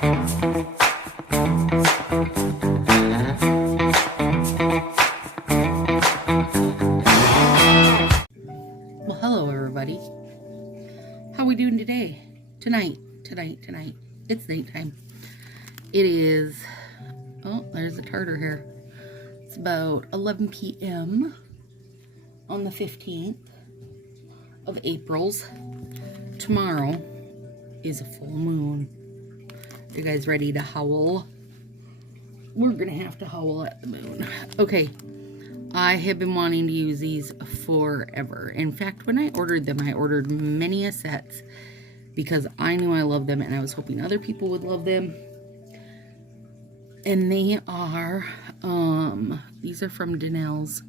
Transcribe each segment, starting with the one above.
Well, hello everybody. How are we doing today? Tonight. It's nighttime. It is, oh, there's a tartar here. It's about 11 p.m. on the 15th of April's. Tomorrow is a full moon. You guys ready to howl? We're gonna have to howl at the moon. Okay, I have been wanting to use these forever. In fact, when I ordered them, I ordered many a sets because I knew I loved them and I was hoping other people would love them. And they are, these are from Danelle's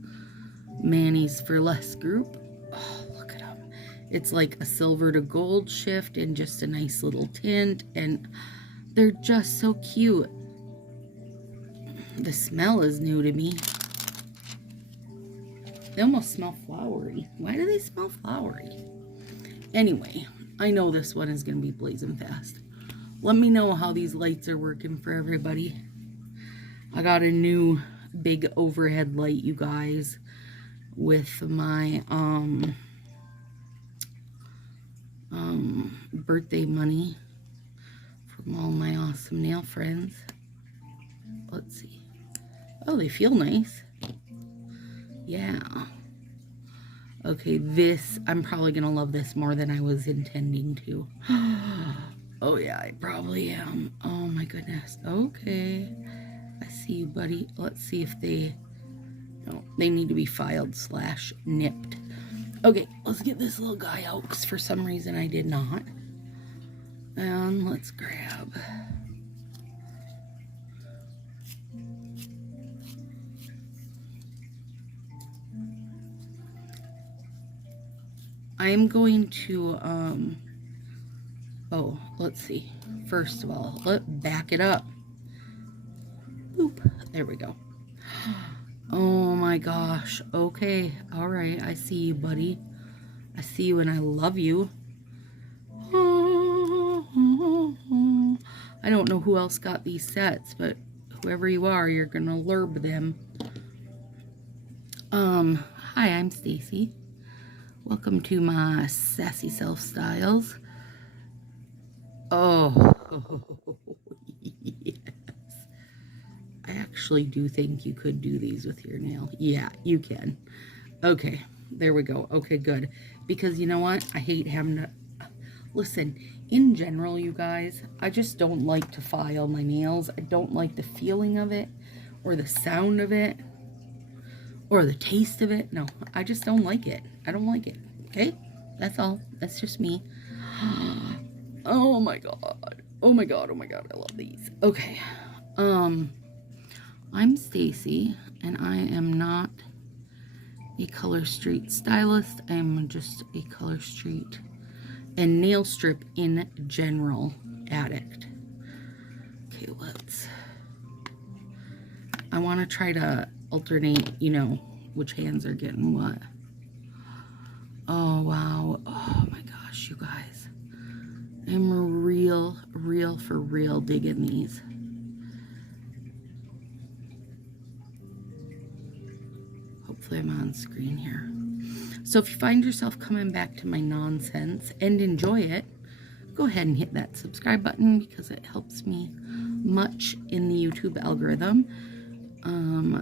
Manny's for Less group. Oh, look at them. It's like a silver to gold shift and just a nice little tint, and they're just so cute. The smell is new to me. They almost smell flowery. Why do they smell flowery? Anyway, I know this one is going to be blazing fast. Let me know how these lights are working for everybody. I got a new big overhead light, you guys, with my birthday money from all my awesome nail friends. Let's see. Oh, they feel nice. Yeah. Okay, this, I'm probably gonna love this more than I was intending to. Oh yeah, I probably am. Oh my goodness. Okay, I see you, buddy. Let's see if they, no, they need to be filed / nipped. Okay, let's get this little guy out, because for some reason I did not. And let's grab. I am going to, oh, let's see. First of all, let's back it up. Boop. There we go. Oh my gosh. Okay. All right. I see you, buddy. I see you and I love you. I don't know who else got these sets, but whoever you are, you're going to lurb them. Hi, I'm Stacy. Welcome to my Sassy Self Styles. Oh, yes. I actually do think you could do these with your nail. Yeah, you can. Okay, there we go. Okay, good. Because you know what? I hate having to... Listen, in general, you guys, I just don't like to file my nails. I don't like the feeling of it or the sound of it or the taste of it. No, I just don't like it. I don't like it. Okay? That's all. That's just me. Oh my god. Oh my god. Oh my god. I love these. Okay. I'm Stacy, and I am not a Color Street stylist. I am just a Color Street and nail strip in general addict. Okay, I want to try to alternate, you know, which hands are getting what. Oh, wow. Oh, my gosh, you guys. I'm real for real digging these. Hopefully I'm on screen here. So if you find yourself coming back to my nonsense and enjoy it, go ahead and hit that subscribe button because it helps me much in the YouTube algorithm.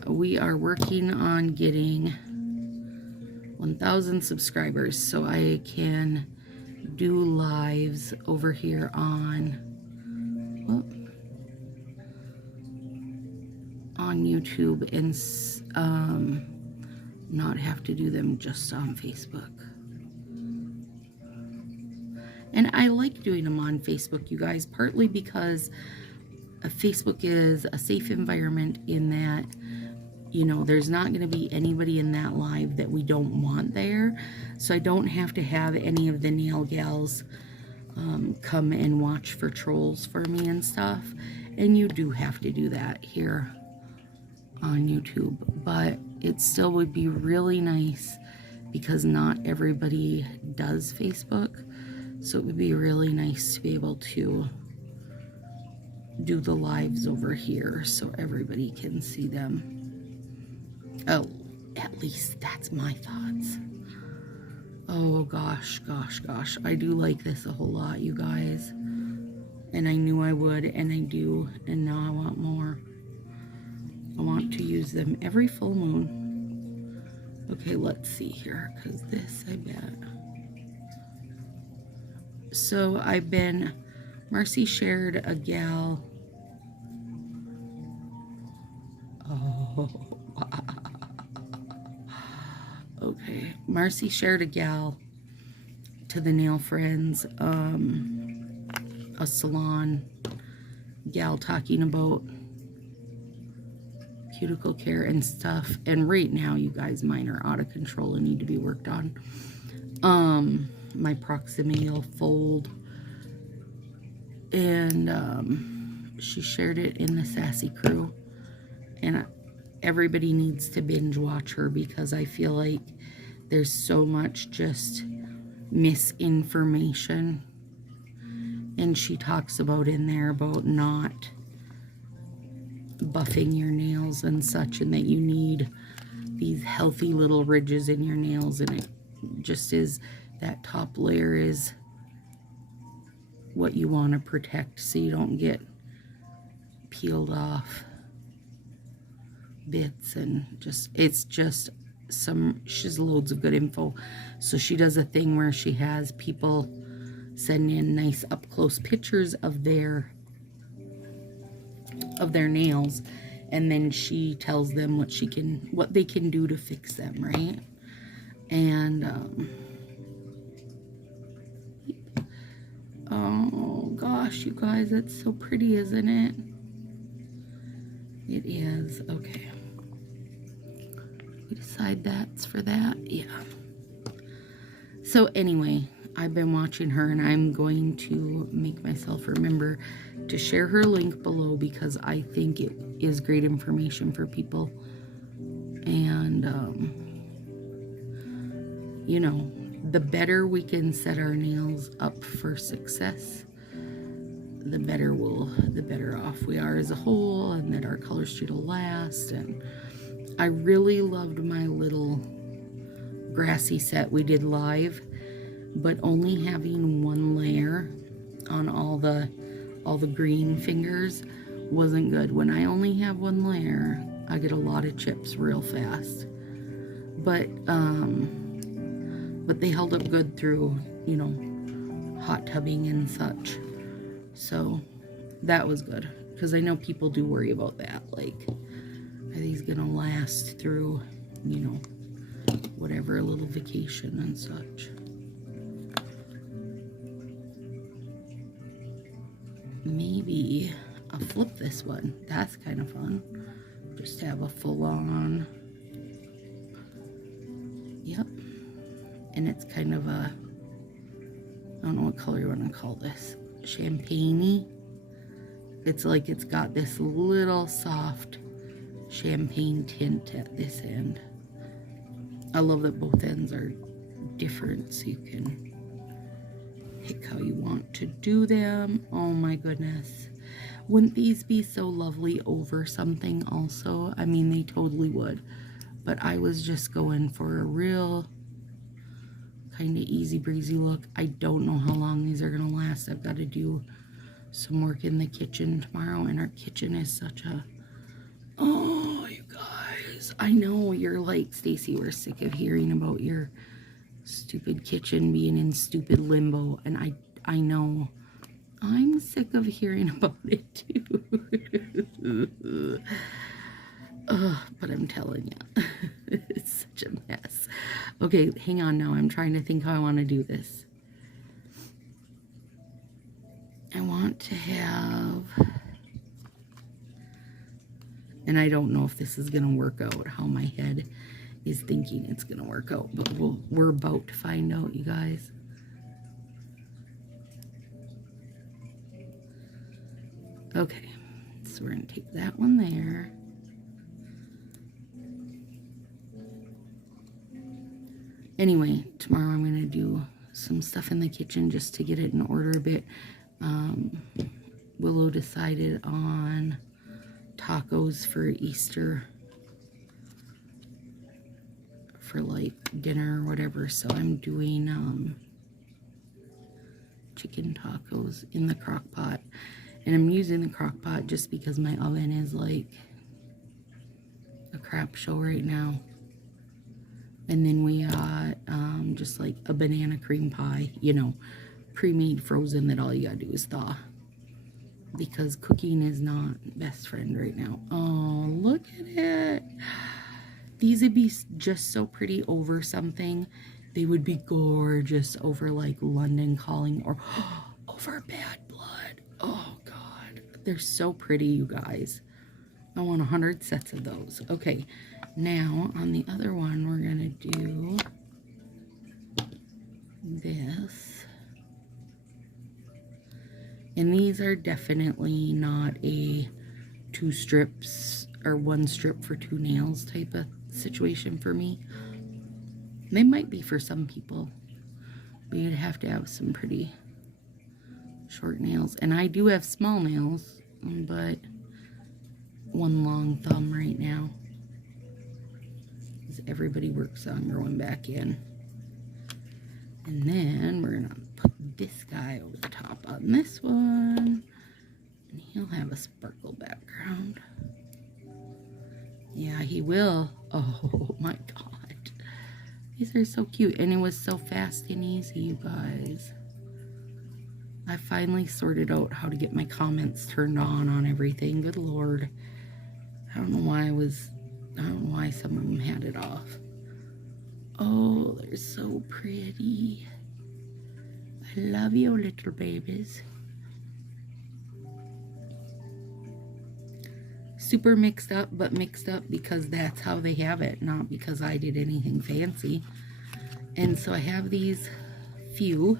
We are working on getting 1,000 subscribers so I can do lives over here on YouTube and not have to do them just on Facebook. And I like doing them on Facebook, you guys, partly because Facebook is a safe environment in that, you know, there's not going to be anybody in that live that we don't want there. So I don't have to have any of the nail gals come and watch for trolls for me and stuff. And you do have to do that here on YouTube. But it still would be really nice because not everybody does Facebook. So it would be really nice to be able to do the lives over here so everybody can see them. Oh, at least that's my thoughts. Oh gosh, gosh, gosh. I do like this a whole lot, you guys. And I knew I would, and I do, and now I want more. I want to use them every full moon. Okay, let's see here, because this, I bet. So I've been, Marcy shared a gal. Oh, okay. Marcy shared a gal to the nail friends, a salon gal talking about cuticle care and stuff. And right now, you guys, mine are out of control and need to be worked on. My proximal fold. And she shared it in the Sassy crew. And everybody needs to binge watch her because I feel like there's so much just misinformation. And she talks about in there about not buffing your nails and such, and that you need these healthy little ridges in your nails, and it just is, that top layer is what you want to protect so you don't get peeled off bits. And just, it's just some, she's loads of good info. So she does a thing where she has people send in nice up close pictures of their nails, and then she tells them what they can do to fix them, right? And oh gosh, you guys, it's so pretty, isn't it? It is. Okay, we decide that's for that. Yeah. So anyway, I've been watching her, and I'm going to make myself remember to share her link below because I think it is great information for people. And, you know, the better we can set our nails up for success, the better off we are as a whole, and that our color streak will last. And I really loved my little grassy set we did live, but only having one layer on all the green fingers wasn't good. When I only have one layer, I get a lot of chips real fast. But they held up good through, you know, hot tubbing and such. So that was good, because I know people do worry about that. Like, are these gonna last through, you know, whatever, a little vacation and such. Maybe I'll flip this one. That's kind of fun. Just to have a full-on. Yep. And it's kind of a, I don't know what color you want to call this. Champagne-y. It's like it's got this little soft champagne tint at this end. I love that both ends are different, so you can pick how you want to do them. Oh my goodness. Wouldn't these be so lovely over something also? I mean, they totally would. But I was just going for a real kind of easy breezy look. I don't know how long these are going to last. I've got to do some work in the kitchen tomorrow, and our kitchen is such a, oh, you guys, I know you're like, Stacy, we're sick of hearing about your stupid kitchen being in stupid limbo, and I know I'm sick of hearing about it too. But I'm telling you, it's such a mess. Okay, hang on now. I'm trying to think how I want to do this. I want to have, and I don't know if this is going to work out, how my head is thinking it's going to work out, but we're about to find out, you guys. Okay, so we're going to take that one there. Anyway, tomorrow I'm going to do some stuff in the kitchen just to get it in order a bit. Willow decided on tacos for Easter for like dinner or whatever, so I'm doing chicken tacos in the crock pot. And I'm using the crock pot just because my oven is like a crap show right now. And then we got just like a banana cream pie, you know, pre-made frozen that all you gotta do is thaw. Because cooking is not best friend right now. Oh, look at it. These would be just so pretty over something. They would be gorgeous over like London Calling or over Bad Blood. Oh God, they're so pretty, you guys. I want 100 sets of those. Okay, now on the other one, we're gonna do this. And these are definitely not a 2 strips or 1 strip for 2 nails type of situation for me. They might be for some people, but you'd have to have some pretty short nails. And I do have small nails, but 1 long thumb right now. As everybody works on growing back in. And then we're gonna put this guy over the top on this one. And he'll have a sparkle background. Yeah, he will. Oh my God. These are so cute. And it was so fast and easy, you guys. I finally sorted out how to get my comments turned on everything. Good Lord. I don't know why some of them had it off. Oh, they're so pretty. I love you, little babies. Super mixed up, but mixed up because that's how they have it, not because I did anything fancy. And so I have these few,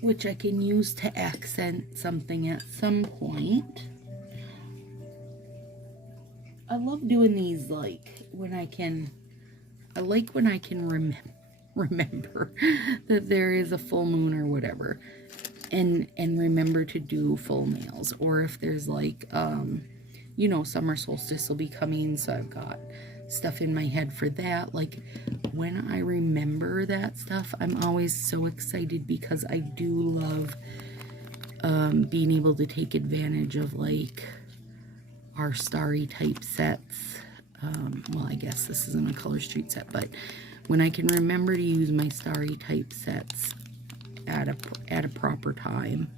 which I can use to accent something at some point. I love doing these like when I can. I like when I can remember that there is a full moon or whatever, and remember to do full nails. Or if there's like, you know, summer solstice will be coming, so I've got stuff in my head for that. Like when I remember that stuff, I'm always so excited because I do love being able to take advantage of like our starry type sets. Well, I guess this isn't a Color Street set, but when I can remember to use my starry type sets at a proper time.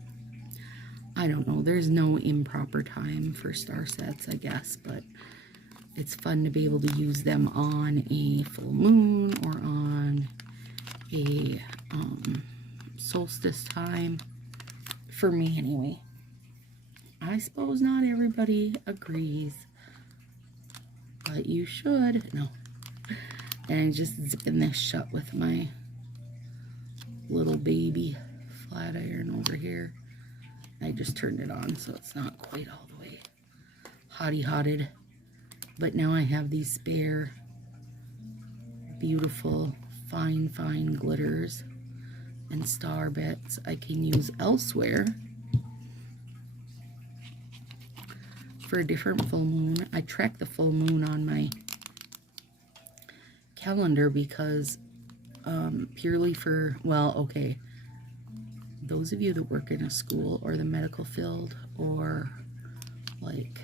I don't know, there's no improper time for star sets, I guess, but it's fun to be able to use them on a full moon or on a solstice time, for me anyway. I suppose not everybody agrees, but you should. No. And I'm just zipping this shut with my little baby flat iron over here. I just turned it on so it's not quite all the way hotty-hotted. But now I have these spare beautiful fine glitters and star bits I can use elsewhere for a different full moon. I track the full moon on my calendar because purely for, well, okay, those of you that work in a school or the medical field or like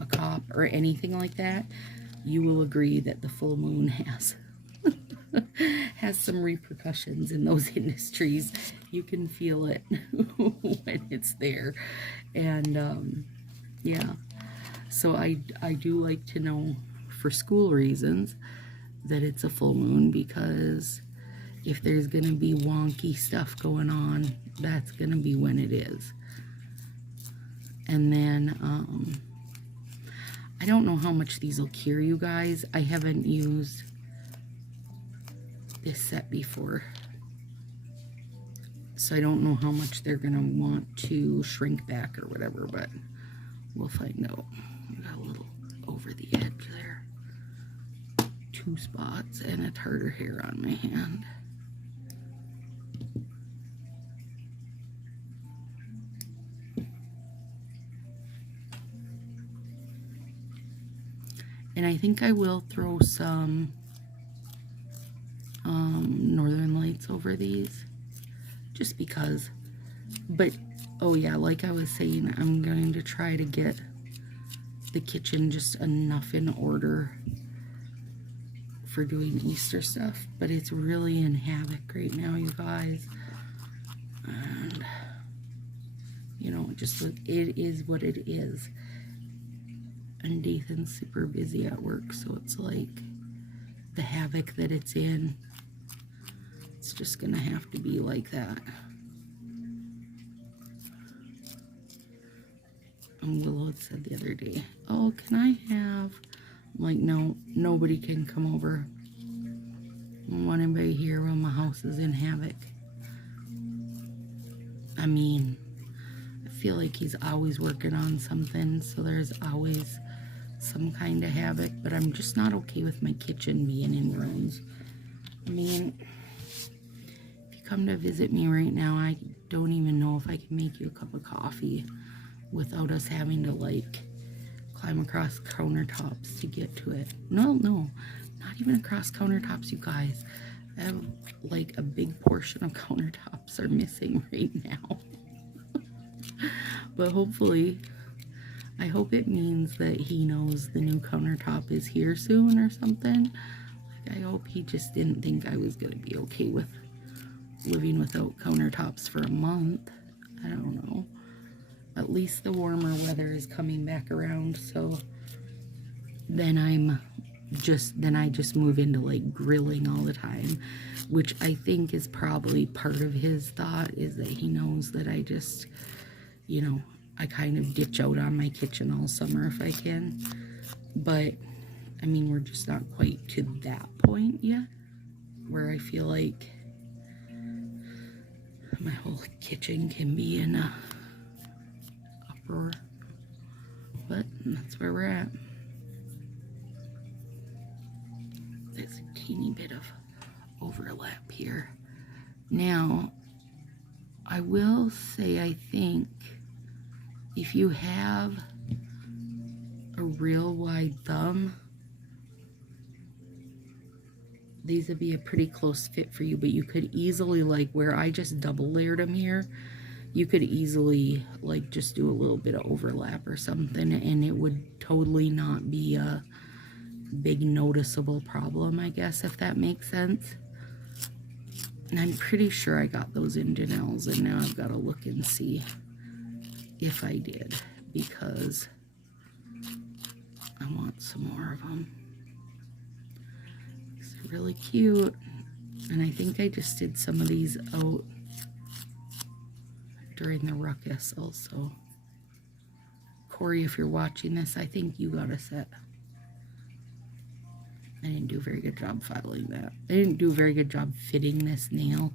a cop or anything like that, you will agree that the full moon has has some repercussions in those industries. You can feel it when it's there. And yeah, so I do like to know for school reasons that it's a full moon, because if there's gonna be wonky stuff going on, that's gonna be when it is. And then I don't know how much these will cure, you guys. I haven't used this set before, so I don't know how much they're gonna want to shrink back or whatever, but we'll find out. I got a little over the edge there. 2 spots and a tartar hair on my hand. And I think I will throw some Northern Lights over these, just because. But, oh yeah, like I was saying, I'm going to try to get the kitchen just enough in order for doing Easter stuff. But it's really in havoc right now, you guys. And, you know, just it is what it is. And Dathan's super busy at work, so it's like the havoc that it's in, it's just gonna have to be like that. And Willow had said the other day, oh, can I have, I'm like, no, nobody can come over. I don't want anybody here while my house is in havoc. I mean, I feel like he's always working on something, so there's always some kind of havoc, but I'm just not okay with my kitchen being in ruins. I mean, if you come to visit me right now, I don't even know if I can make you a cup of coffee without us having to like climb across countertops to get to it. No, not even across countertops, you guys. I have like a big portion of countertops are missing right now. But hopefully, I hope it means that he knows the new countertop is here soon or something. Like, I hope he just didn't think I was gonna be okay with living without countertops for a month. I don't know. At least the warmer weather is coming back around, so then I just move into like grilling all the time, which I think is probably part of his thought, is that he knows that I just, you know, I kind of ditch out on my kitchen all summer if I can. But, I mean, we're just not quite to that point yet, where I feel like my whole kitchen can be in a uproar. But that's where we're at. There's a teeny bit of overlap here. Now, I will say, I think if you have a real wide thumb, these would be a pretty close fit for you, but you could easily, like where I just double layered them here, you could easily like just do a little bit of overlap or something, and it would totally not be a big noticeable problem, I guess, if that makes sense. And I'm pretty sure I got those in Janelle's, and now I've got to look and see if I did, because I want some more of them. They're really cute, and I think I just did some of these out during the ruckus also. Corey, if you're watching this, I think you got a set. I didn't do a very good job filing that. I didn't do a very good job fitting this nail,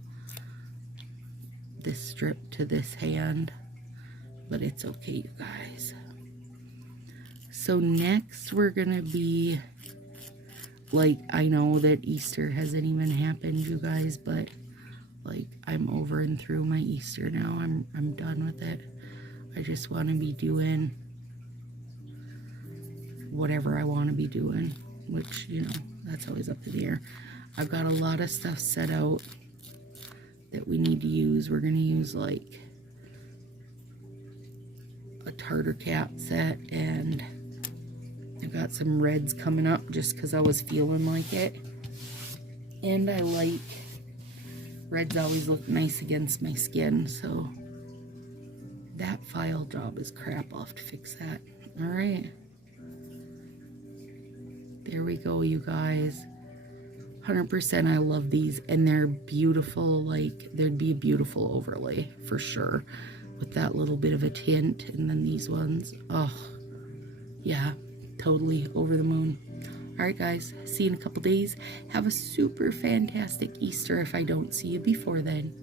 this strip to this hand, but it's okay, you guys. So next we're gonna be, like, I know that Easter hasn't even happened, you guys, but like I'm over and through my Easter now. I'm done with it. I just want to be doing whatever I want to be doing, which, you know, that's always up to the air. I've got a lot of stuff set out that we need to use. We're going to use like a tartar cat set, and I've got some reds coming up just because I was feeling like it. And I like reds, always look nice against my skin, so that file job is crap. I'll have to fix that. All right. There we go, you guys. 100% I love these, and they're beautiful. Like, there'd be a beautiful overlay for sure with that little bit of a tint. And then these ones, oh yeah, totally over the moon. All right, guys, see you in a couple days. Have a super fantastic Easter if I don't see you before then.